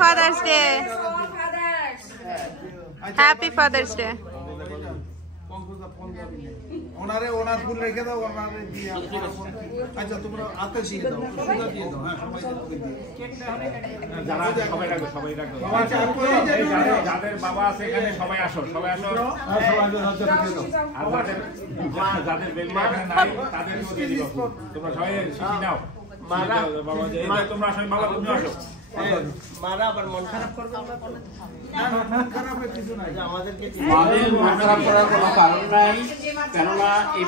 Father's Day. Happy Father's Day. ওনারে ওনার ফুল রেখে দাও ওনারে দিয়ে আচ্ছা তোমরা আতে দিয়ে দাও সুন্দর দিয়ে দাও হ্যাঁ সবাই যারা সবাই রাখো আচ্ছা যাদের বাবা আছে এখানে সবাই আসো সবাই আসো আর যাদের বেবি এখানে নাই তাদেরকেও দিয়ে দিও তোমরা সবাই শিশি নাও মারা বাবা যে তোমরা সবাই বাবা তুমি আসো মারা আবার মন খারাপ করবে না মন খারাপের কিছু নাই আমাদেরকে মন খারাপ করার কোনো কারণ নাই কেননা এই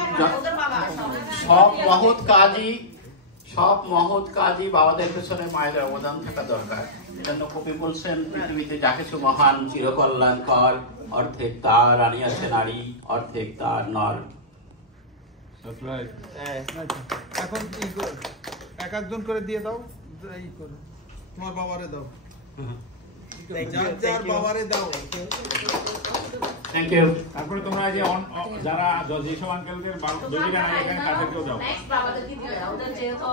সব মহৎ কাজই বাবাদের পেছনে মায়েদের অবদান থাকা দরকার। এজন্য কবি বলছেন পৃথিবীতে যা কিছু মহান চিরকল্যাণকর অর্ধেক তার আনিয়াছে নারী অর্ধেক তার নর। এখন এক একজন করে দিয়ে দাও এই করে তোমার বাবারে দাও যার বাবারে দাও থ্যাংক ইউ। তারপরে তোমরা যে যারা যেসব আঙ্কেলদের বেবিরা নাই এখানে তাদেরকেও দাও নেক্সট বাবাদেরকে দিও ওদের যেহেতু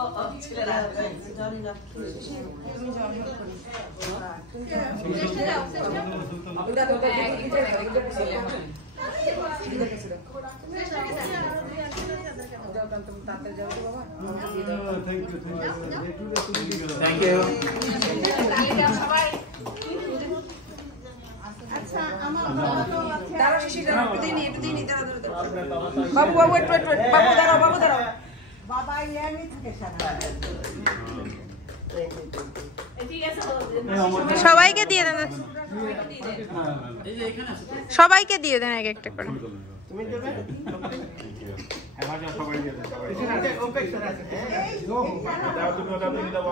ছেলেরা থ্যাংক ইউ। আচ্ছা আমার দাঁড়াও শিশি দাঁড়াও একটু দিই দাঁড়াও বাবু ওয়েট বাবু দাঁড়াও বাবা ইয়ানি থেকে সারা ঠিক আছে সবাইকে দিয়ে দেন সবাইকে দিয়ে দেন এক একটা করে তুমি দেবে আমার সবাই দিয়ে দেন সবাই দাও তুমি দাও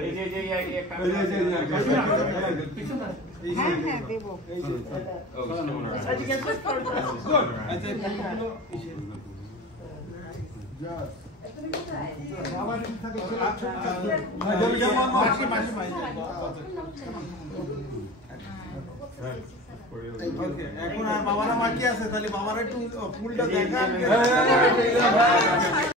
এই যে একটা হ্যাঁ দেব এই যে গুড আচ্ছা যা বাবা ঠিক থাকে ওকে এখন আর বাবারা বাকি আছে তাহলে বাবারা একটু ফুলটা দেখা